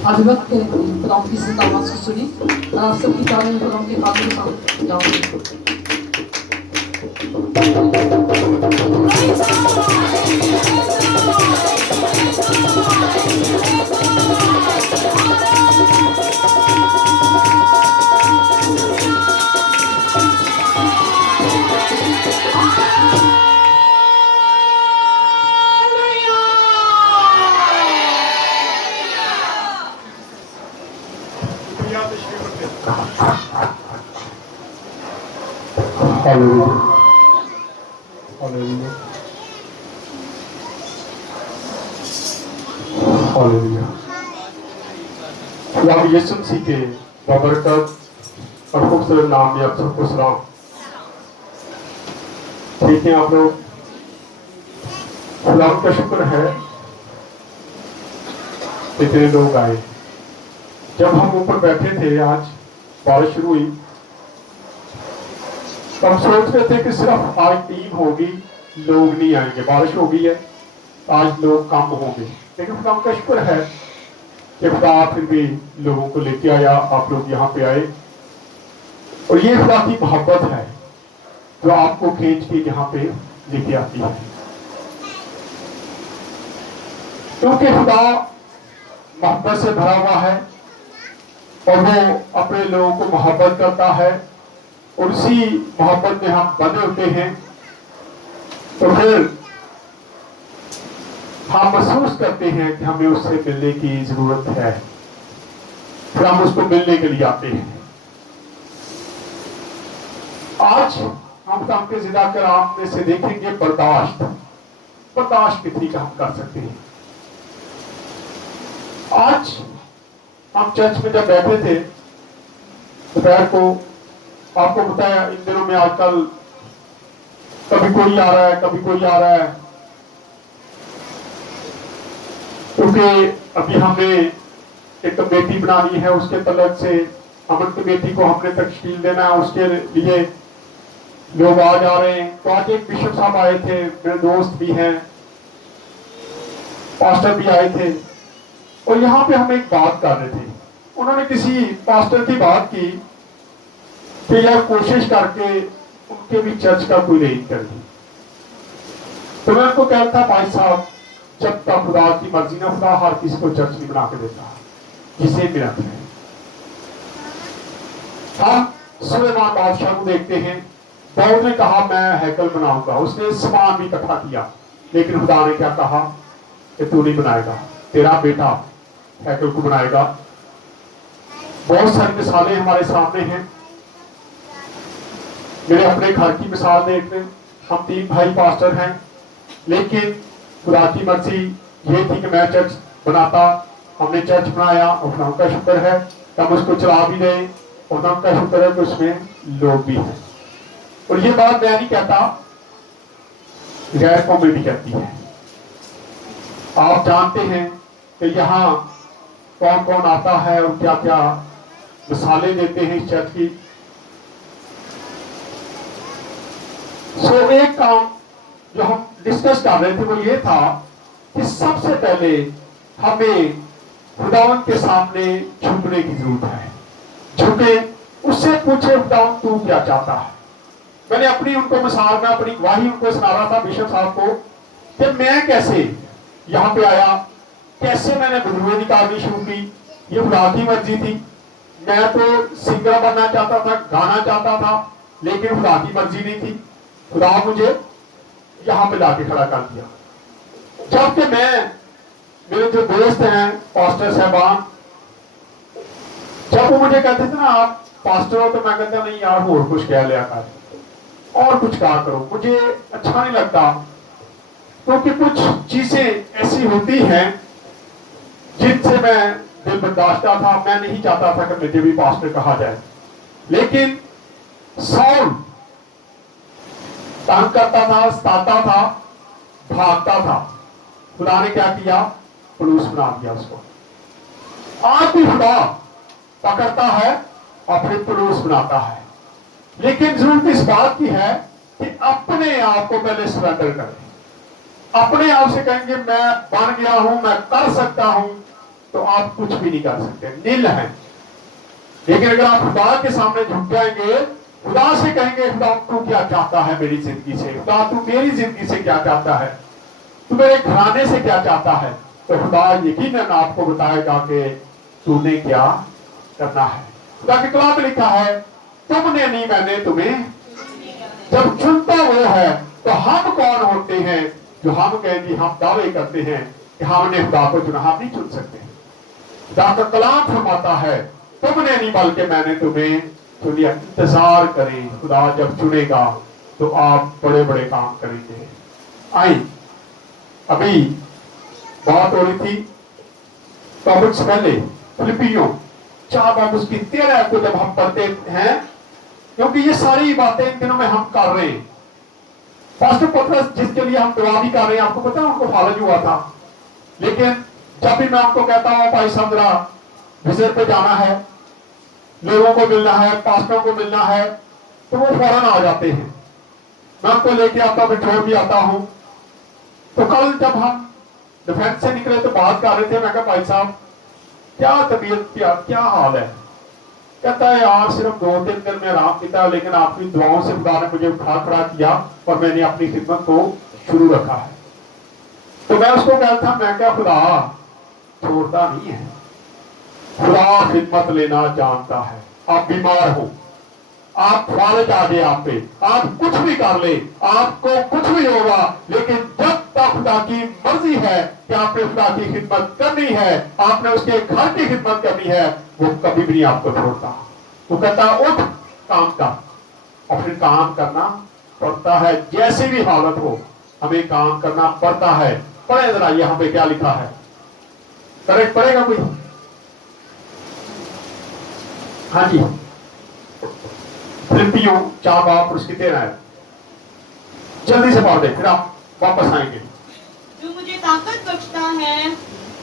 अभिवक्त के खुदावंद की इस आवाज को सुनी और आप सबकी तारीफ खुदावंद के खातिर के साथ जाऊंगी। Hallelujah. Hallelujah. Hallelujah. खुदा यीशु मसीह के बरकत और खूबसूरत नाम में आप सबको सलाम। ठीक है आप लोग, खुदा का शुक्र है इतने लोग आए। जब हम ऊपर बैठे थे, आज बारिश शुरू हुई, तो हम सोच रहे थे कि सिर्फ आज टीम होगी, लोग नहीं आएंगे। बारिश हो गई है, आज लोग कम होंगे, लेकिन खुदा का शुक्र है कि खुदा फिर भी लोगों को लेके आया। आप लोग यहाँ पे आए और ये खुदा की मोहब्बत है जो आपको खींच के यहाँ पे लेके आती है, क्योंकि खुदा मोहब्बत से भरा हुआ है और वो अपने लोगों को मोहब्बत करता है और उसी मोहब्बत में हम बने होते हैं। तो फिर हम महसूस करते हैं कि हमें उससे मिलने की जरूरत है, फिर हम उसको मिलने के लिए आते हैं। आज हम सबके जिंदा कलाम में से देखेंगे बर्दाश्त। बर्दाश्त कितनी का हम कर सकते हैं। आज हम चर्च में जब बैठे थे दोपहर को, आपको बताया इन दिनों में आजकल कभी कोई आ रहा है, कभी कोई आ रहा है, क्योंकि अभी हमने एक कमेटी बनानी है, उसके तलक से अमन कमेटी को हमने तश्कील देना है, उसके लिए लोग आ जा रहे हैं। तो आज एक बिशप साहब आए थे, मेरे दोस्त भी हैं, पास्टर भी आए थे, और यहाँ पे हम एक बात कर रहे थे। उन्होंने किसी पास्टर की बात की कि यह कोशिश करके उनके भी चर्च का कोई रेंज कर दी। तो मैं उनको कहता था, भाई साहब, जब तक खुदा की मर्जी ना, खुदा हर किसी को चर्च नहीं बना के देता, जिसे मिलत है। हम सुलेमान बादशाह को देखते हैं, दाऊद ने कहा मैं हैकल बनाऊंगा, उसने सामान भी इकट्ठा किया, लेकिन खुदा ने क्या कहा कि तू नहीं बनाएगा, तेरा बेटा हैकल को बनाएगा। बहुत सारी मिसालें हमारे सामने हैं। मेरे अपने घर की मिसाल देख रहे, हम 3 भाई पास्टर हैं, लेकिन खुदा की मर्जी ये थी कि मैं चर्च बनाता। हमने चर्च बनाया और खुदा का शुक्र है कि हम उसको चला भी रहे, और खुदा का शुक्र है कि उसमें लोग भी हैं। और ये बात मैं नहीं कहता, गैर कौमें भी कहती है। आप जानते हैं कि यहाँ कौन कौन आता है और क्या क्या मिसालें देते हैं इस चर्च की। सो एक काम जो हम डिस्कस कर रहे थे वो ये था कि सबसे पहले हमें खुदावंद के सामने झुकने की जरूरत है। झुके, उससे पूछे खुदावंद तू क्या चाहता है। मैंने अपनी उनको मिसाल में अपनी गवाही उनको सुना रहा था बिशप साहब को कि मैं कैसे यहाँ पे आया, कैसे मैंने बदुए निकालनी शुरू की। ये खुदा की मर्जी थी। मैं तो सिंगर बनना चाहता था, गाना चाहता था, लेकिन खुदा की मर्जी नहीं थी। खुदा मुझे यहाँ पे लाके खड़ा कर दिया। जबकि मेरे जो दोस्त हैं पास्टर साहबान, जब वो मुझे कहते थे ना आप पास्टर हो, तो मैं कहता नहीं यार और कुछ कह लिया कर, और कुछ कहा करो। मुझे अच्छा नहीं लगता, क्योंकि कुछ चीजें ऐसी होती हैं जिनसे मैं दिल बर्दाश्ता था। मैं नहीं चाहता था कि मुझे भी पास्टर कहा जाए, लेकिन साउल तंग करता था, सताता था, भागता था। खुदा ने क्या किया, पुलिस बना दिया उसको। आज भी खुदा पकड़ता है और फिर पुलिस बनाता है, लेकिन जरूरत इस बात की है कि अपने आप को पहले सरेंडर करें। अपने आप से कहेंगे मैं बन गया हूं, मैं कर सकता हूं, तो आप कुछ भी नहीं कर सकते, नील हैं। लेकिन अगर आप खुदा के सामने झुक जाएंगे, खुदा से कहेंगे खुदा तू क्या चाहता है मेरी जिंदगी से, खुदा तू मेरी जिंदगी से क्या चाहता है, तू मेरे घराने से क्या चाहता है, तो खुदा यकीनन आपको बताएगा कि तूने क्या करना है। खुदा के कलाम में लिखा है तुमने नहीं मैंने तुम्हें। जब चुनता वो है तो हम कौन होते हैं जो हम कहें जी हम दावे करते हैं कि हमने खुदा को चुना। हम नहीं चुन सकते। खुदा का कलाम फरमाता है तुमने नहीं बल्कि मैंने तुम्हें चुन लिया। इंतजार करें, खुदा जब चुनेगा तो आप बड़े बड़े काम करेंगे। आई अभी बात हो रही थी टॉपिक से पहले फिलिपियों 4 बाब उसकी 13 को जब हम पढ़ते हैं, क्योंकि ये सारी बातें इन दिनों में हम कर रहे हैं। पास्टर पतरस जिसके लिए हम दुआ भी कर रहे हैं, आपको पता है उनको फालज हुआ था, लेकिन जब भी मैं आपको कहता हूँ भाई समझा विजिट पे जाना है, लोगों को मिलना है, पास्टरों को मिलना है, तो वो फौरन आ जाते हैं। मैं उनको लेके आता हूँ, छोड़ भी आता हूँ। तो कल जब हम डिफेंस से निकले तो बात कर रहे थे, मैं कहा भाई साहब क्या तबीयत क्या हाल है। कहता है यार सिर्फ 2-3 दिन में आराम किया, लेकिन आपकी दुआओं से खुदा ने मुझे उठा खड़ा किया और मैंने अपनी खिदमत को शुरू रखा है। तो मैं उसको कहता, मैं क्या खुदा छोड़ता नहीं है, खुदा खिदमत लेना जानता है। आप बीमार हो, आप फालज आ गए आप पे, आप कुछ भी कर ले, आपको कुछ भी होगा, लेकिन जब तक खुदा की मर्जी है कि आपने खुदा की खिदमत करनी है, आपने उसके घर की खिदमत करनी है, वो कभी भी नहीं आपको छोड़ता। वो कहता उठ काम कर, और फिर काम करना पड़ता है। जैसी भी हालत हो हमें काम करना पड़ता है। पढ़े जरा यहाँ पे क्या लिखा है, करेक्ट पढ़ेगा कोई? हाँ जी, फिलिपियों 4 बाब उसकी 13 है, जल्दी से पढ़ दे फिर आप वापस आएंगे। जो मुझे ताकत बख्शता है,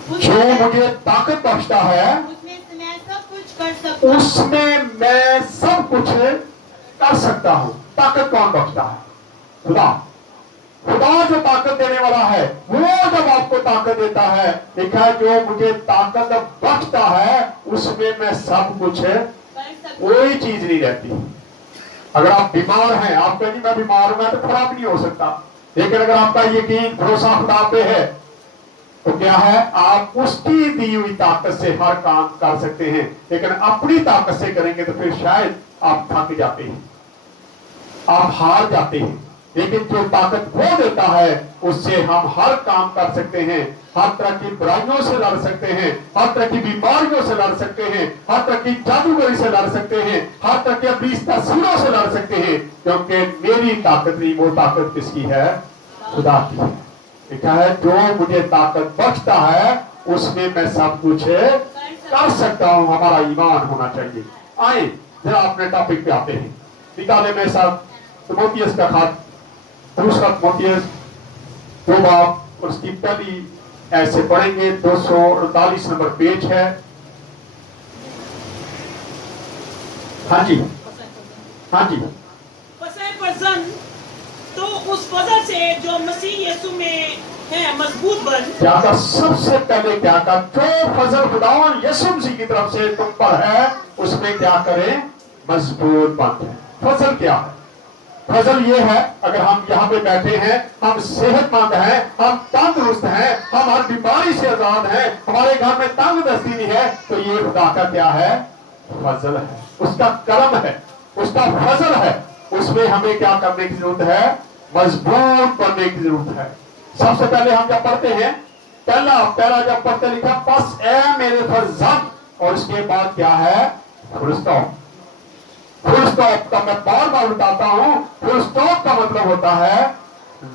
जो मुझे ताकत बख्शता है उसमें मैं सब कुछ कर सकता हूँ। उसमें मैं सब कुछ कर सकता हूँ। ताकत कौन बख्शता है? खुदा। खुदा जो ताकत देने वाला है, वो जब आपको ताकत देता है, लिखा है जो मुझे ताकत बख्शता है उसमें मैं सब कुछ, कोई चीज नहीं रहती। अगर आप बीमार हैं, आप कहेंगे मैं बीमार हूं, मैं तो खराब नहीं हो सकता, लेकिन अगर आपका यकीन भरोसा खुदा पे है तो क्या है, आप उसकी दी हुई ताकत से हर काम कर सकते हैं। लेकिन अपनी ताकत से करेंगे तो फिर शायद आप थक जाते हैं, आप हार जाते हैं। लेकिन जो ताकत वो देता है उससे हम हर काम कर सकते हैं, हर तरह की बुराइयों से लड़ सकते हैं, हर तरह की बीमारियों से लड़ सकते हैं, हर तरह की जादूगरी से लड़ सकते हैं, हर तरह के अबलीस तस्वीरों से लड़ सकते हैं, क्योंकि मेरी ताकत नहीं, वो ताकत किसकी है? खुदा की है। लिखा है जो मुझे ताकत बख्शता है उसमें मैं सब कुछ कर सकता हूँ। हमारा ईमान होना चाहिए। आए जरा अपने टॉपिक पे आते हैं। निकाले मेरे साथ तिमोथियस का खत, दूसरा तिमोथियस 2 बाब और उसकी पहली ऐसे पढ़ेंगे। 248 नंबर पेज है। हाँ जी, हाँ जी। तो उस फजल से जो मसीह यीशु में है मजबूत बन। क्या था? सबसे पहले क्या था? जो फजल खुदावन यीशु मसीह की तरफ से तुम पर है उसमें क्या करें? मजबूत बन। फजल क्या है? फजल ये है, अगर हम यहाँ पे बैठे हैं, हम सेहतमंद हैं, हम तंदुरुस्त हैं, हम हर बीमारी से आजाद हैं, हमारे घर में तंग दस्ती नहीं है, तो ये खुदा का क्या है? फजल है, उसका करम है, उसका फजल है। उसमें हमें क्या करने की जरूरत है? मजबूत बनने की जरूरत है। सबसे पहले हम जब पढ़ते हैं, पहला जब पढ़ते लिखा बस ए मेरे फर्जंद, और इसके बाद क्या है? Full stop. फुल स्टॉप का मैं बार बार बताता हूं, फुल स्टॉप का मतलब होता है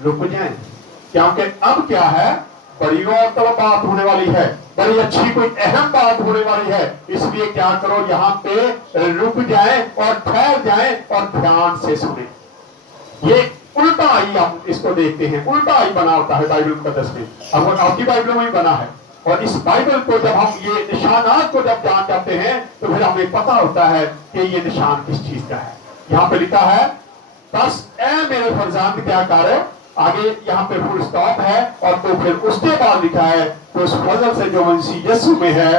रुक जाएं, क्योंकि अब क्या है? बड़ी और बात होने वाली है, बड़ी अच्छी कोई अहम बात होने वाली है। इसलिए क्या करो, यहाँ पे रुक जाए और ठहर जाए और ध्यान से सुने। ये उल्टा आई हम इसको देखते हैं, उल्टा आई बना होता है बाइबल मुकद्दस में। अब आपकी बाइबल में ही बना है, और इस बाइबल को जब हम ये निशानात को जब जान जाते हैं तो फिर हमें पता होता है कि ये निशान किस चीज का है। यहाँ पे लिखा है बस ए मेरे फर्जंद क्या कर, आगे यहाँ पे फुल स्टॉप है और तो फिर उसके बाद लिखा है तो उस फजल से जो मसीह यीशु में है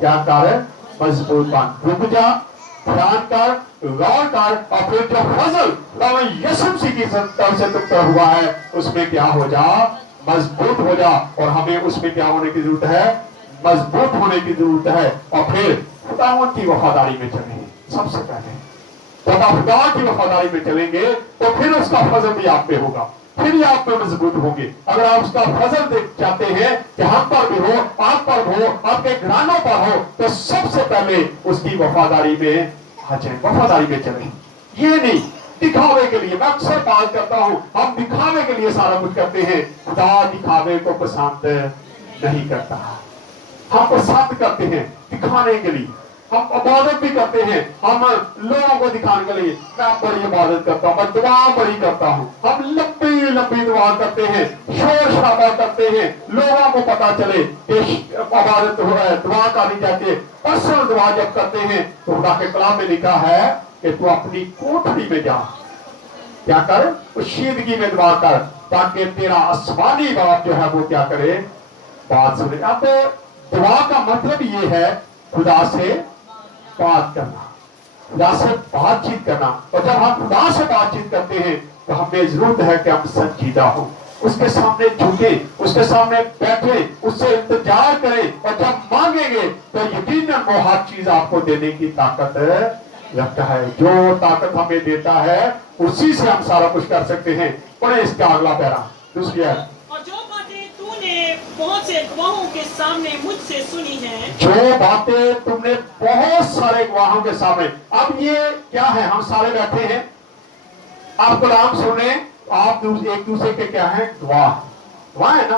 क्या कर मजबूत बन। रुक जा, ध्यान कर, गौर कर और फिर जो फजल यीशु मसीह की तरफ से तुम पर हुआ है उसमें क्या हो जा, मजबूत हो जा। और हमें उसमें क्या होने की जरूरत है, मजबूत होने की जरूरत है। और फिर खुदावंद की वफादारी में चलें। सबसे पहले जब आप खुदा की वफादारी में चलेंगे तो फिर उसका फजल भी आप पे होगा, फिर ही आप में मजबूत होंगे। अगर आप उसका फजल देख चाहते हैं कि हम पर भी हो, आप पर हो, आपके घरानों पर हो, तो सबसे पहले उसकी वफादारी में आ जाए, वफादारी में चलें। ये नहीं दिखावे के लिए, मैं अक्सर बात करता हूं, हम दिखावे के लिए सारा कुछ करते हैं। खुदा दिखावे को पसंद नहीं करता। हम पसंद करते हैं दिखाने के लिए, हम इबादत भी करते हैं, हम लोगों को दिखाने के लिए। मैं बड़ी इबादत करता हूँ, मैं दुआ बड़ी करता हूँ, हम लंबी लंबी दुआ करते हैं, शोर शराबा करते हैं, लोगों को पता चले कि इबादत हो रहा है, दुआ करनी चाहिए। पर्सनल दुआ जब करते हैं तो खुदा के कलाम में लिखा है कि तू अपनी कोठरी में जा, क्या कर, पोशीदगी में दुआ कर, ताकि तेरा आसमानी बाप जो है वो क्या करे, बात सुने। अब दुआ का मतलब ये है खुदा से बात करना, खुदा से बातचीत करना। और जब हम खुदा से बातचीत करते हैं तो हमें जरूरत है कि हम संजीदा हो, उसके सामने झुके, उसके सामने बैठे, उससे इंतजार करें। और जब मांगेंगे तो यकीनन वो हर चीज आपको देने की ताकत रखता है। जो ताकत हमें देता है उसी से हम सारा कुछ कर सकते हैं। पढ़े इसका अगला पैरा, दूसरी है। और जो बातें तूने बहुत से गवाहों के सामने मुझसे सुनी हैं, जो बातें तुमने बहुत सारे गवाहों के सामने। अब ये क्या है, हम सारे बैठे हैं, आप कलाम सुने, आप एक दूसरे के क्या है, गवाह, गवाह है ना,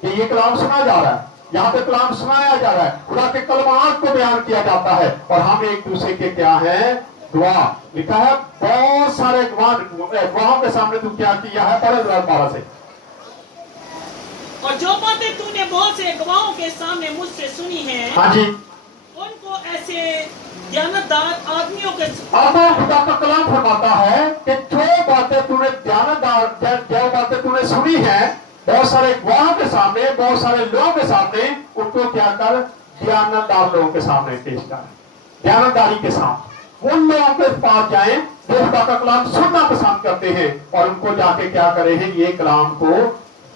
कि ये कलाम सुना जा रहा है, यहाँ पे कलाम सुनाया जा रहा है, खुदा के कलमात को बयान किया जाता है और हम एक दूसरे के क्या है, गवाह। लिखा है बहुत सारे गवाहों के सामने तू क्या किया है, पढ़े 12 से। और जो बातें तूने बहुत से गवाहों के सामने मुझसे सुनी हैं, हाँ जी, उनको ऐसे ध्यानदार आदमियों के अब खुदा का कलाम फरमाता है कि जो बातें तूने जो बातें तूने सुनी है बहुत सारे गवाहों के सामने, बहुत सारे लोगों के सामने, उनको क्या कर, ध्यानदार लोगों के सामने पेश कर, ध्यानदारी के साथ उन लोगों के पास जाएं जो खुदा का कलाम सुनना पसंद करते हैं और उनको जाके क्या करे हैं, ये कलाम को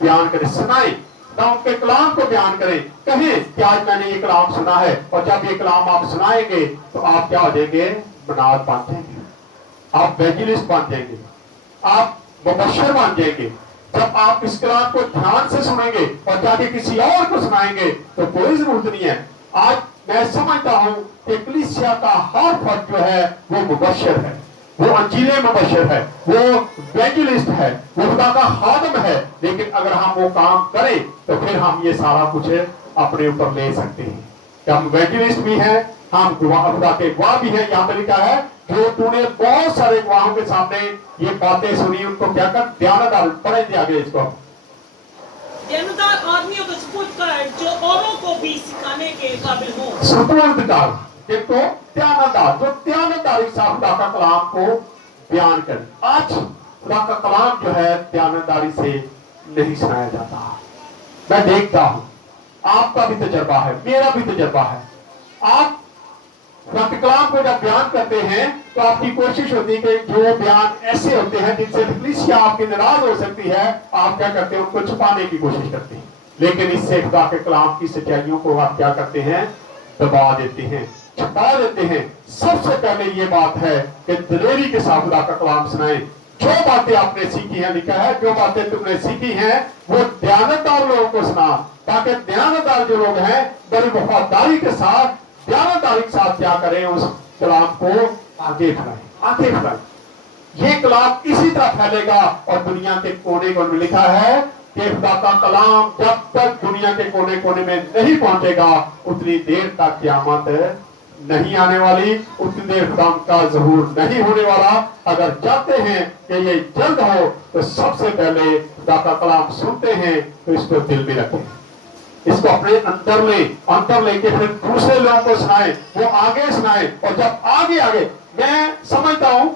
बयान करें, सुनाए, उनके कलाम को बयान करें, कहें कि आज मैंने ये कलाम सुना है। और जब ये कलाम आप सुनाएंगे तो आप क्या हो जाएंगे, मनात बन जाएंगे, आप इवेंजलिस्ट बन जाएंगे, आप मुबश्शिर बन जाएंगे। जब आप इस कलाम को ध्यान से सुनेंगे और जाके किसी और को सुनाएंगे तो कोई जरूरत नहीं है। आज मैं समझता हूं कि कलीसिया का हर फर्द जो है वो मुबश्शिर है, वो अंजीले मुबश्शिर है, वो इवेंजलिस्ट है, वो खुदा का खादम है। लेकिन अगर हम वो काम करें तो फिर हम ये सारा कुछ अपने ऊपर ले सकते हैं कि हम इवेंजलिस्ट भी हैं, हम खुदा के गवाह भी हैं। यहाँ पे लिखा है जो तूने बहुत सारे गवाहों के सामने ये बातें सुनी उनको क्या कर, ध्यानदार, पढ़ेंगे आगे इसको, ध्यानदार आदमियों को सुपुर्द कर जो औरों को भी सिखाने के काबिल हो। सुपुर्दगार, देखो ध्यानदार, जो ध्यानदारी से खुदा का कलाम को बयान करे। आज खुदा का कलाम जो है ध्यानदारी से नहीं सुनाया जाता। मैं देखता हूं, आपका भी तजर्बा है, मेरा भी तजर्बा है। आप खुदा के कलाम को जब बयान करते हैं तो आपकी कोशिश होती है कि जो बयान ऐसे होते हैं जिनसे कलीसिया आपकी नाराज हो सकती है, आप क्या करते हैं, उनको छुपाने की कोशिश करते हैं। लेकिन इससे खुदा के कलाम की सच्चाइयों को आप क्या करते हैं, दबा देते हैं, छुपा देते हैं। सबसे पहले ये बात है कि दिलेरी के साथ खुदा का कलाम सुनाएं। जो बातें आपने सीखी हैं, लिखा है जो बातें तुमने सीखी हैं वो ध्यानदार लोगों को सुना, ताकि ध्यानदार जो लोग हैं बड़ी वफादारी के साथ, ध्यानदारी के साथ क्या करें, उस कलाम को आगे बढ़ाएं, आगे बढ़ाएं। ये कलाम इसी तरह फैलेगा और दुनिया के कोने कोने में लिखा है कि खुदा का कलाम जब तक दुनिया के कोने कोने में नहीं पहुंचेगा उतनी देर तक क़यामत नहीं आने वाली, उतनी देर खुदा का ज़हूर नहीं होने वाला। अगर चाहते हैं कि ये जल्द हो तो सबसे पहले खुदा का कलाम सुनते हैं तो इसको दिल में रखें, इसको अपने अंदर लेके फिर दूसरे लोगों को सुनाएं, वो आगे सुनाएं। और जब आगे मैं समझता हूं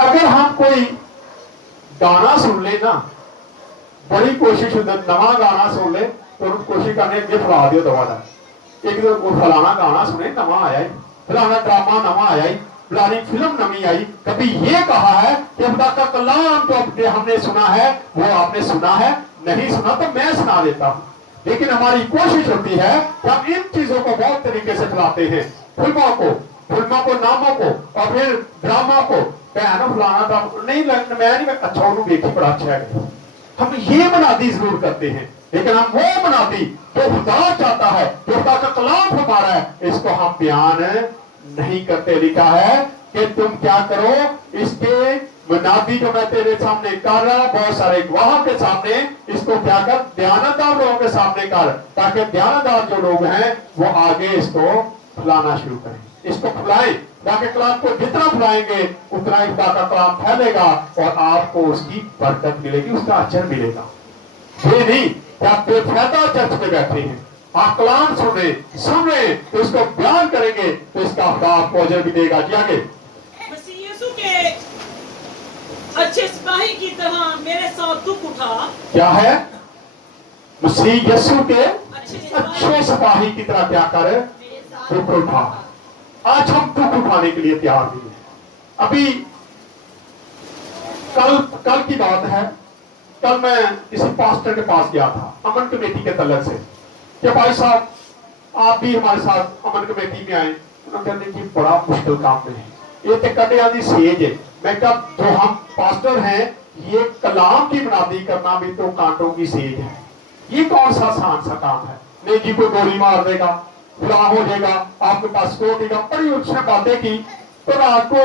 अगर हम कोई गाना सुन ले ना, बड़ी कोशिश होती, नवा गाना सुन ले तो कोशिश करने अगे फैला दियो दवा दा, एक फलाना गाना सुने नवा आया है, फलाना ड्रामा नवा आया है, फलानी फिल्म नवी आई, कभी ये कहा है कि खुदा का कलाम तो हमने सुना है, वो आपने सुना है, नहीं सुना तो मैं सुना देता हूँ। लेकिन हमारी कोशिश होती है कि हम इन चीजों को बहुत तरीके से फैलाते हैं, फिल्मों को नामों को और फिर ड्रामा को, बहनों फलाना ड्रामा नहीं मैं नहीं, अच्छा उन्होंने देखी बड़ा अच्छा है, हम ये मनादी जरूर करते हैं, लेकिन हम वो मनादी जो खुदा चाहता है, जो खुदा का कलाम हमारा है, इसको हम बयान नहीं करते। लिखा है कि तुम क्या करो, इसके मनादी जो मैं तेरे सामने कर रहा हूं, बहुत सारे गवाह के सामने, इसको क्या कर, ध्यानदार लोगों के सामने कर, ताकि ध्यानदार जो लोग हैं वो आगे इसको फैलाना शुरू करें, इसको फैलाएं, ताकि कलाम को जितना फैलाएंगे उतना ही खुदा का कलाम फैलेगा और आपको उसकी बरकत मिलेगी, उसका अजर मिलेगा। ये नहीं कि आप बेफायदा चर्च में बैठे हैं, आप कलाम सुन रहे तो इसको बयान करेंगे तो इसका खुदा आपको अजर भी देगा। जी आगे। मसीह यीशु के अच्छे सिपाही की तरह मेरे साथ दुख उठा। क्या है? मसीह यीशु के अच्छे सिपाही की तरह क्या करे, दुख उठा। आज हम दुख उठाने के लिए तैयार नहीं है। अभी कल की बात है, कल मैं किसी पास्टर के पास गया था अमन कमेटी के तलक से, कि भाई साहब आप भी हमारे साथ अमन कमेटी में आए। उन्होंने कहते कि बड़ा मुश्किल काम है, ये तो कटिया दी सेज है। मैं कहा जो हम पास्टर हैं, ये कलाम की बुनियादी करना भी तो कांटों की सेज है, ये कौन सा आसान सा काम है? नहीं जी, कोई गोली मार देगा, फला हो जाएगा, आपके पास सिक्योरिटी का। बड़ी उसने बातें की। तो रात को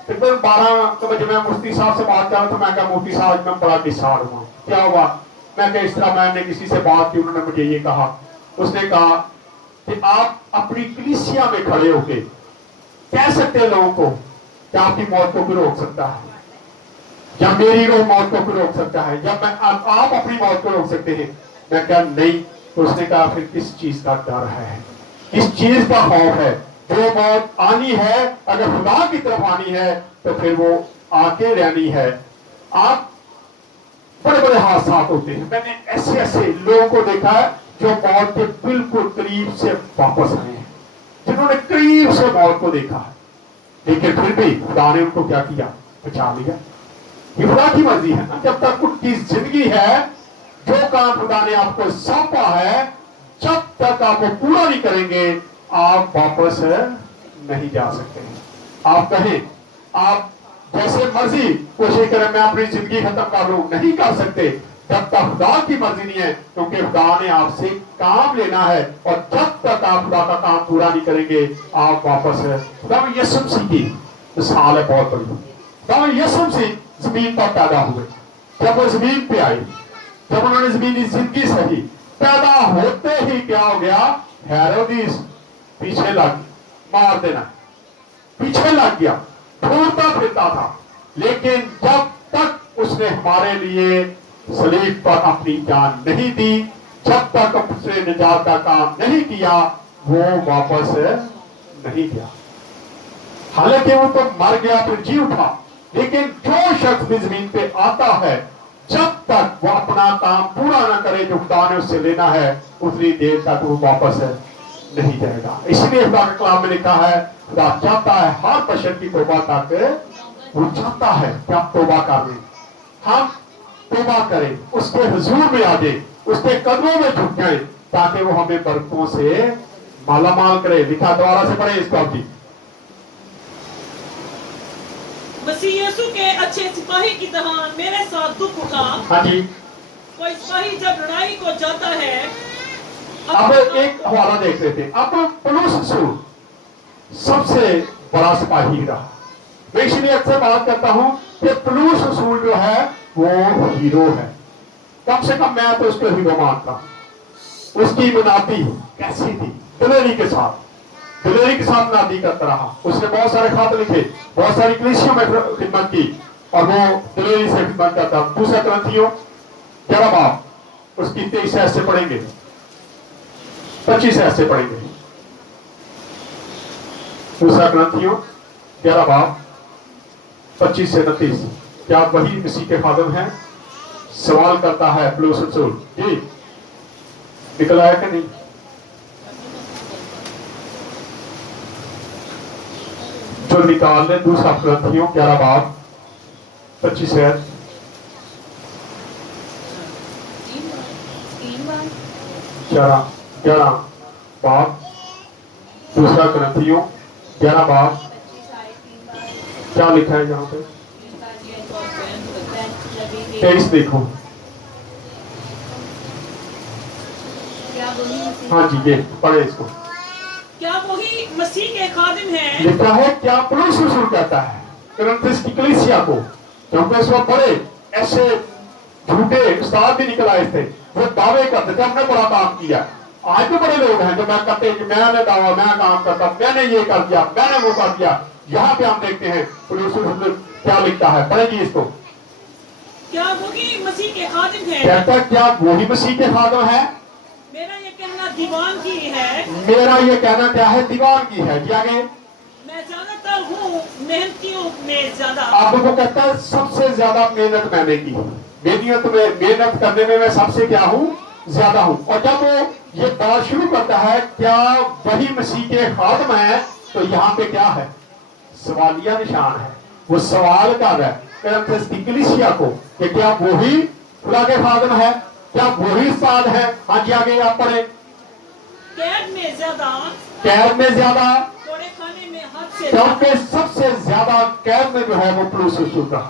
तकरीबन 12 बजे मैं मुफ्ती साहब से बात कर रहा था। मैं कहा मुफ्ती साहब मैं बड़ा डिस्टर्ब हुआ, क्या हुआ? मैं कहा इस तरह मैंने किसी से बात की, उन्होंने मुझे ये कहा। उसने कहा कि आप अपनी कलीसिया में खड़े होके कह सकते हैं लोगों को कि आपकी मौत को कोई रोक सकता है, या मेरी मौत को कोई रोक सकता है, या मैं आप अपनी मौत को रोक सकते हैं? मैं कहा नहीं। तो उसने कहा फिर किस चीज का डर है, किस चीज का खौफ है? जो मौत आनी है, अगर खुदा की तरफ आनी है तो फिर वो आके रहनी है। आप बड़े बड़े हादसा होते हैं। मैंने ऐसे ऐसे लोगों को देखा है जो मौत के बिल्कुल करीब से वापस आए हैं, जिन्होंने करीब से मौत को देखा है, लेकिन फिर भी खुदा ने उनको क्या किया, बचा लिया। ये खुदा की मर्जी है ना। जब तक उनकी जिंदगी है, जो काम खुदा ने आपको सौंपा है, जब तक आप वो पूरा नहीं करेंगे आप वापस नहीं जा सकते। आप कहें आप जैसे मर्जी कोशिश करें मैं अपनी जिंदगी खत्म कर लूं, नहीं कर सकते जब तक खुदा की मर्जी नहीं है, क्योंकि खुदा ने आपसे काम लेना है। और जब तक आप खुदा का काम पूरा नहीं करेंगे आप वापस खुदा में यीशु मसीह की मिसाल है बहुत बड़ी। खुदा में यीशु मसीह जमीन पर पैदा हुए। जब वो जमीन पे आए, जब उन्होंने जमीनी जिंदगी सही, पैदा होते ही क्या हो गया, हेरोदिस पीछे लग, मार देना, पीछे लग गया, ढूंढता फिरता था। लेकिन जब तक उसने हमारे लिए सलीब पर अपनी जान नहीं दी, जब तक उसने निजात का काम नहीं किया, वो वापस नहीं गया। हालांकि वो तो मर गया फिर जी उठा, लेकिन जो शख्स भी जमीन पे आता है, जब तक वो अपना काम पूरा ना करे जो खुदा ने उससे लेना है, उतनी देर तक वो वापस नहीं जाएगा। इसलिए खुदा के कलाम में लिखा है, खुदा चाहता है हर बशर की तौबा तक, वो चाहता है कि आप तौबा कर लें, हम तौबा करें, उसके हुजूर में आ जाए, उसके कदमों में झुक जाए, ताकि वो हमें बरकतों से मालामाल करे। लिखा, दोबारा से पढ़े इसको आप जी। मसीह यीशु के अच्छे सिपाही की तरह मेरे साथ दुख उठा। हाँ जी। कोई सिपाही जब लड़ाई को जाता है, अब एक हवाला देख लेते हैं। अब पौलुस रसूल सबसे बड़ा सिपाही रहा। मैं इसलिए अक्सर बात करता हूं कि पौलुस रसूल जो है वो हीरो है, कम से कम मैं तो उसको हीरो मानता हूं। उसकी मुनादी कैसी थी, दिलेरी के साथ मुनादी करता रहा। उसने बहुत सारे खत लिखे, बहुत सारी कलीसियों में खिदमत की, और वो दिलेरी से खिदमत करता। दूसरा ग्रंथियों 11 बाब उसकी 23 ऐसे पढ़ेंगे, 25 ऐसे पढ़ेंगे। दूसरा ग्रंथियों 11 बाब 25 से 29 کیا وہی مسیح کے خادم ہیں؟ سوال کرتا ہے پولس رسول. جی نکل آیا کہ نہیں؟ جو نکال لیں دوسرا کرنتھیوں 11 باب 25 ہے. 11 باب دوسرا کرنتھیوں 11 باب کیا لکھا ہے یہاں پہ؟ 23 دیکھو. ہاں جی یہ پڑھے اس کو. کیا وہی مسیح کے خادم ہیں؟ لکھا ہے کیا پولس رسول کہتا ہے کرنتھس کی کلیسیا کو، کیونکہ اس وقت بڑے ایسے جھوٹے استاد بھی نکل آئے تھے، وہ دعوے کرتے تھے ہم نے بڑا کام کیا. آج بھی بڑے لوگ ہیں جو میں کہتے ہیں کہ میں نے دعویٰ، میں کام کرتا، میں نے یہ کر دیا، میں نے وہ کر دیا. یہاں پہ ہم دیکھتے ہیں پولس رسول کیا لکھتا ہے، پڑھے گی اس کو. کیا وہی مسیح کے خادم ہیں؟ کہتا ہے کیا وہی مسیح کے خادم ہیں؟ میرا یہ کہنا دیوان کی ہے. میرا یہ کہنا کیا ہے؟ دیوان کی ہے. جی آگے. میں زیادہ تر ہوں محنتیوں میں زیادہ. آپ کو کہتا ہے سب سے زیادہ محنت میں نے کی، محنت کرنے میں سب سے کیا ہوں؟ زیادہ ہوں. اور جب وہ یہ بات شروع کرتا ہے کیا وہی مسیح کے خادم ہیں، تو یہاں پہ کیا ہے؟ سوالیہ نشان ہے. وہ سوال کر رہا ہے کرنتھس کی کلیسیا کو کہ کیا وہی خدا کے خادم ہے، کیا وہی استاد ہے. ہاں جی آگے آپ پڑھیں. قید میں زیادہ، قید میں زیادہ، کوڑے خانے میں حد سے کیونکہ سب سے زیادہ قید میں جو ہے وہ پولس رسول رہا.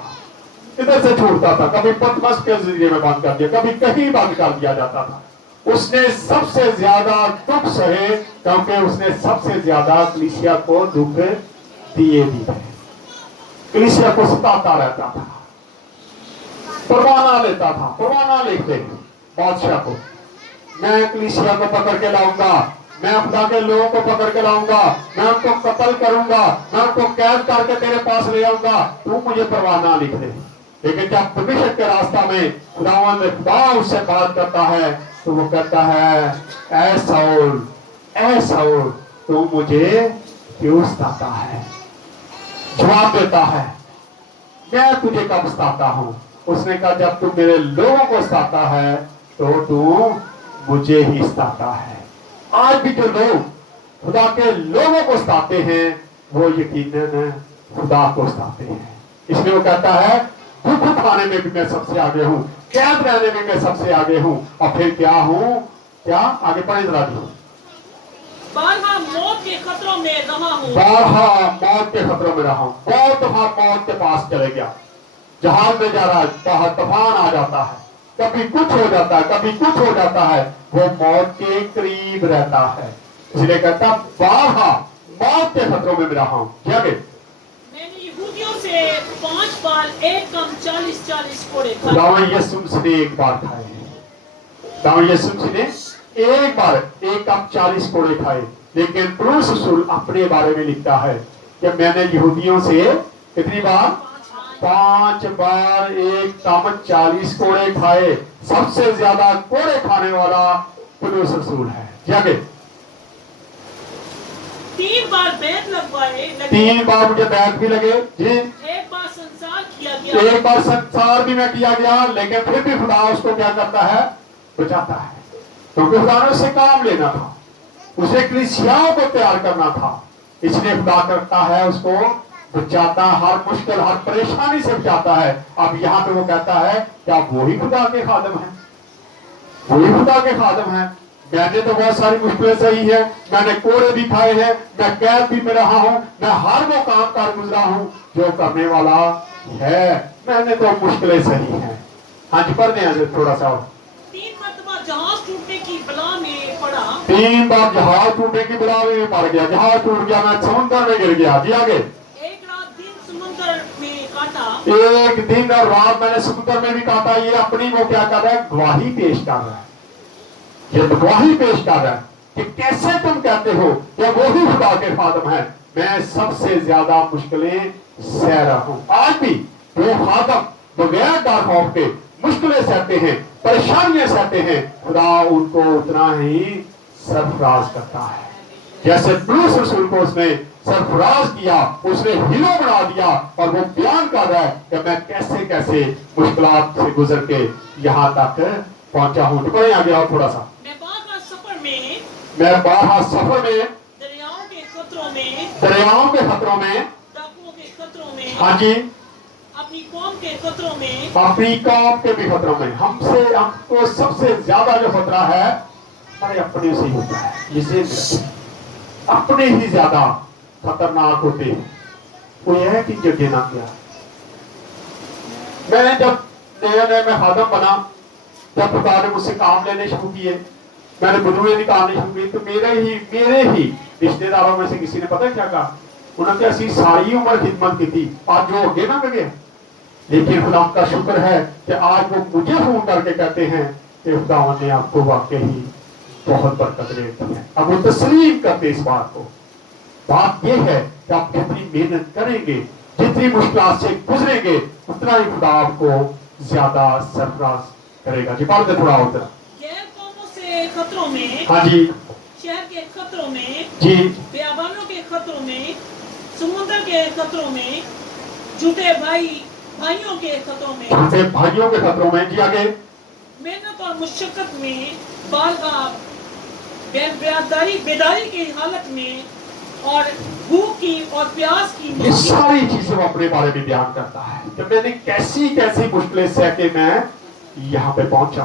ادھر سے چھوڑتا تھا، کبھی پتمس کے ذریعے میں بند کر دیا، کبھی کہیں بند کر دیا جاتا تھا. اس نے سب سے زیادہ دکھ سہے کیونکہ اس نے سب سے زیادہ کلیسیا کو دکھ دیے بھی تھے. کلیسیا کو ستاتا رہتا تھا، پروانہ لیتا تھا. پروانہ لکھتے بادشاہ کو، میں کلیسیا کو پکڑ کے لاؤں گا، میں خدا کے لوگوں کو پکڑ کے لاؤں گا، میں ان کو قتل کروں گا، میں ان کو قید کر کے تیرے پاس لے آؤں گا، تو مجھے پروانہ لکھ دے. لیکن جب دمشق کے راستہ میں خدا اس سے بات کرتا ہے تو وہ کہتا ہے اے ساؤل تو مجھے کیوں ستاتا ہے؟ جواب دیتا ہے میں تجھے کب ستاتا ہوں؟ اس نے کہا جب تو میرے لوگوں کو ستاتا ہے تو مجھے ہی ستاتا ہے. آج بھی جو لوگ خدا کے لوگوں کو ستاتے ہیں وہ یقیناً خدا کو ستاتے ہیں. اس لیے وہ کہتا ہے دکھ اٹھانے میں بھی میں سب سے آگے ہوں، قید رہنے میں میں سب سے آگے ہوں، اور پھر کیا ہوں؟ کیا آگے پڑھیں ذرا جی. بارہا موت کے خطروں میں رہا ہوں. بارہا موت کے خطروں میں رہا ہوں. بہت دفعہ موت کے پاس چلے گیا، جہاز میں جا رہا ہے، طوفان آ جاتا ہے، کبھی کچھ ہو جاتا ہے، کبھی کچھ ہو جاتا ہے، وہ موت کے قریب رہتا ہے. اس لیے کہتا بارہا موت کے خطروں میں رہا ہوں. کیا کہ میں نے یہودیوں سے 5 بار ایک کم 40 کوڑے کھائے. خداوند یسوع مسیح نے ایک بار کھائے، خداوند یسوع مسیح نے ایک بار ایک کم 40 کوڑے کھائے. لیکن پولس رسول اپنے بارے میں لکھتا ہے کہ میں نے یہودیوں سے کتنی بار؟ 5 بار ایک کم 40 کوڑے کھائے. سب سے زیادہ کوڑے کھانے والا پولس رسول ہے. کیا کہ 3 بار بیت لگوائے 3 بار مجھے بیعت بھی لگے جی. ایک بار سنسار کیا گیا. ایک بار سنسار بھی میں کیا گیا، لیکن پھر بھی خدا اس کو کیا کرتا ہے؟ بچاتا ہے. کیونکہ خدا نے اسے کام لینا تھا، اسے کلیسیاؤں کو تیار کرنا تھا. اس لیے خدا کرتا ہے اس کو بچاتا، ہر مشکل ہر پریشانی سے بچاتا ہے. اب یہاں پہ وہ کہتا ہے کیا وہی خدا کے خادم ہیں؟ وہی خدا کے خادم ہیں. میں نے تو بہت ساری مشکلیں سہی ہیں، میں نے کوڑے بھی کھائے ہیں، میں قید بھی میں رہا ہوں، میں ہر وہ کام کر گزرا ہوں جو کرنے والا ہے. میں نے تو مشکلیں سہی ہیں. ہاں جی پڑھ دیں تھوڑا سا. 3 مرتبہ جہاز ٹوٹنے کی بلا میں پڑا. 3 بار جہاز ٹوٹنے کی بلا میں پڑ گیا، جہاز ٹوٹ گیا، میں سمندر میں گر گیا. جی آگے. ایک رات دن سمندر میں کاٹا. ایک دن اور رات میں نے سمندر میں بھی کاٹا. یہ اپنی وہ کیا کر رہا ہے؟ گواہی پیش کر رہا ہے. یہ گواہی پیش کر رہا ہے کہ کیسے تم کہتے ہو کہ وہی خدا کے خادم ہیں. میں سب سے زیادہ مشکلیں سہ رہا ہوں. آج بھی وہ خادم بغیر ڈر خوف کے مشکلیں سہتے ہیں، پریشانیاں سہتے ہیں، خدا ان کو اتنا ہی سرفراز کرتا ہے. जैसे पुलिस रसूल को उसने सरफराज किया, उसने हीरो बना दिया और वो बयान कर रहा है कि मैं कैसे कैसे मुश्किलात से गुजर के यहाँ तक पहुंचा हूँ। तो पढ़े आगे आओ थोड़ा सा। मैं बारहा सफर में, मैं बारहा सफर में, दरियाओं के खतरों में, दरियाओं के खतरों में, डाकुओं के खतरों में, हाँ जी, अपनी कौम के खतरों में, अपनी कौम के भी खतरों में। हमको सबसे ज्यादा जो खतरा है हमारे अपने से ही होता है। जिसे अपने ही ज्यादा खतरनाक होते हैं। वो यह है कि जगह ना किया। मैं जब नया मैं खादम बना, जब खुदा ने मुझसे काम लेने शुरू किए, मैंने बदुए निकालने शुरू की, तो मेरे ही रिश्तेदारों में से किसी ने पता है क्या कहा? उन्होंने ऐसी सारी उम्र खिदमत की थी, आज जो आगे ना लगे। लेकिन खुदा का शुक्र है कि आज वो मुझे फोन करके कहते हैं कि खुदा ने आपको वाकई बहुत बरकत दे दी है। अब वो तस्लीम करते इस बात को। बात यह है कि आप जितनी मेहनत करेंगे, जितनी मुश्किलात से गुजरेंगे, उतना ही खुदा आपको ज्यादा सरफराज करेगा। जी पढ़ दे थोड़ा उधर। गैर कौमों से खतरों में, हाँ जी, शहर के खतरों में, जी, बियाबानों के खतरों में, समुद्र के खतरों में, झूठे भाइयों के खतरों में, झूठे भाइयों के खतरों में। जी आगे। मेहनत और मुशक्कत में, बार बेदारी की हालत में, और भूख की और प्यास की ये सारी चीजें वो अपने बारे में बयान करता है कि मैंने कैसी कैसी मुश्किलें सह के मैं यहाँ पे पहुंचा।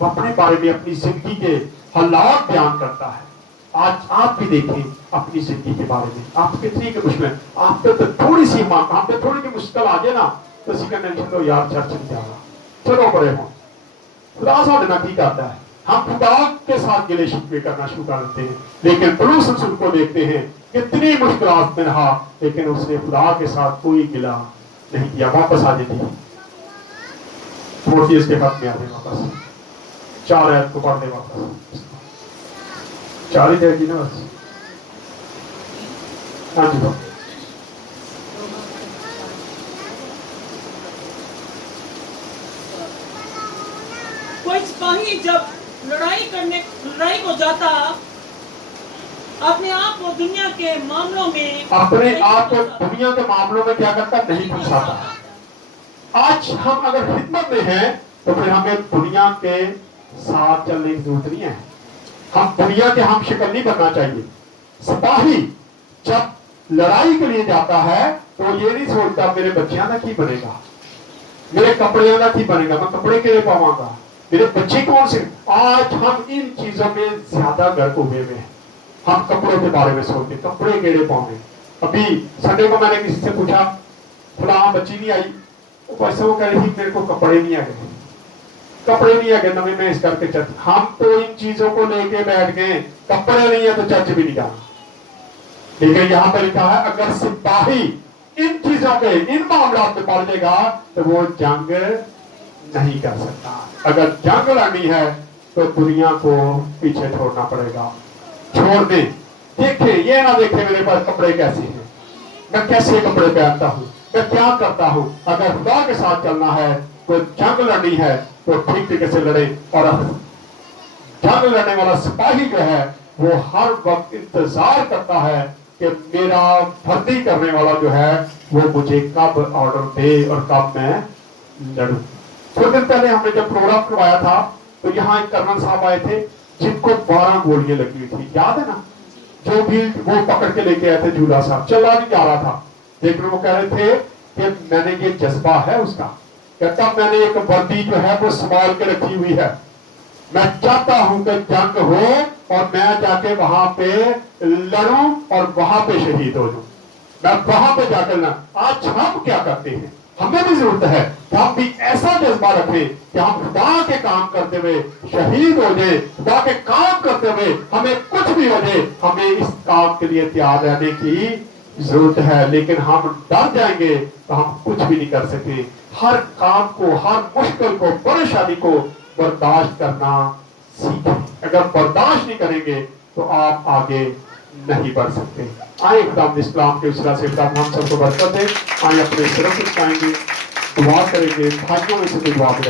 वो अपने बारे में, अपनी जिंदगी के हालात बयान करता है। आज आप भी देखें अपनी जिंदगी के बारे में, आप कितनी की मुश्किल, आप पे तो थोड़ी सी हम पे थोड़ी सी मुश्किल आ जाए ना, तो इसी कहने चलो यार चर्च नहीं जाना, चलो परे हो। खुदा साढ़े ना की करता है, हम खुदा के साथ गिले शिकवे करना शुरू कर देते हैं। लेकिन पौलुस रसूल को देखते हैं कितनी मुश्किलात में रहा, लेकिन उसने खुदा के साथ कोई गिला नहीं किया। वापस आ जाती मोटी इसके हाथ में आ जाए वापस, 4 आयत को पढ़ दे वापस, 4 ही जाएगी ना बस। हाँ जी, कोई सिपाही जब लड़ाई को जाता, अपने आप को दुनिया के मामलों में दुनिया के मामलों में क्या करता? नहीं घुसाता। आज हम अगर खिदमत में हैं तो फिर हमें दुनिया के साथ चलने की जरूरत नहीं है। हम दुनिया के हम शिकल नहीं बनना चाहिए। सिपाही जब लड़ाई के लिए जाता है तो ये नहीं सोचता मेरे बच्चियां का की बनेगा, मेरे कपड़े का की बनेगा, मैं कपड़े के लिए पाऊंगा, मेरे बच्चे कौन से। आज हम इन चीजों में ज्यादा गर्क हुए हैं। हम कपड़ों के बारे में सोचते, कपड़े केड़े पाओगे। अभी संडे को मैंने किसी से पूछा, फलां बच्ची नहीं आई, पैसे वो कह रही थी मेरे को कपड़े नहीं आ गए, कपड़े नहीं आ गए नवे में, इस करके चर्च। हम तो इन चीजों को लेके बैठ गए, कपड़े नहीं है तो चर्च भी नहीं जाना। लेकिन यहाँ पे लिखा है अगर सिपाही इन चीजों पे, इन मामलों में पड़ जाएगा तो वो जंग नहीं कर सकता। अगर जंग लड़नी है तो दुनिया को पीछे छोड़ना पड़ेगा। छोड़ दे, देखे ये ना देखे मेरे पास कपड़े कैसे हैं, मैं कैसे कपड़े पहनता हूँ, मैं क्या करता हूँ। अगर खुदा के साथ चलना है तो जंग लड़नी है तो ठीक तरीके से लड़े। और जंग लड़ने वाला सिपाही जो है वो हर वक्त इंतजार करता है कि मेरा भर्ती करने वाला जो है वो मुझे कब ऑर्डर दे और कब मैं लड़ूं। थोड़े दिन पहले हमने जब प्रोग्राम करवाया था तो यहाँ एक कर्नल साहब आए थे जिनको 12 गोलियां लगी हुई थी, याद है ना, जो भी वो पकड़ के लेके आए थे झूला साहब, चला नहीं जा रहा था। लेकिन वो कह रहे थे कि मैंने ये जज्बा है उसका, कहता मैंने एक वर्दी जो है वो संभाल के रखी हुई है, मैं चाहता हूं कि जंग हो और मैं जाके वहां पे लड़ूं और वहां पे शहीद हो जाऊं, मैं वहां पे जाकर ना। आज हम क्या करते हैं, हमें भी जरूरत है कि हम भी ऐसा जज्बा रखें कि हम खुदा के काम करते हुए शहीद हो जाए, खुदा के काम करते हुए हमें कुछ भी हो जाए, हमें इस काम के लिए तैयार रहने की जरूरत है। लेकिन हम डर जाएंगे तो हम कुछ भी नहीं कर सकते। हर काम को, हर मुश्किल को, परेशानी को बर्दाश्त करना सीखें। अगर बर्दाश्त नहीं करेंगे तो आप आगे नहीं बढ़ सकते। आए खुदा इस्लाम के उसरा से हम सबको बरकत दे। आए अपने सिर्फ पाएंगे, दुआ करेंगे, भाइयों में से दुआ भी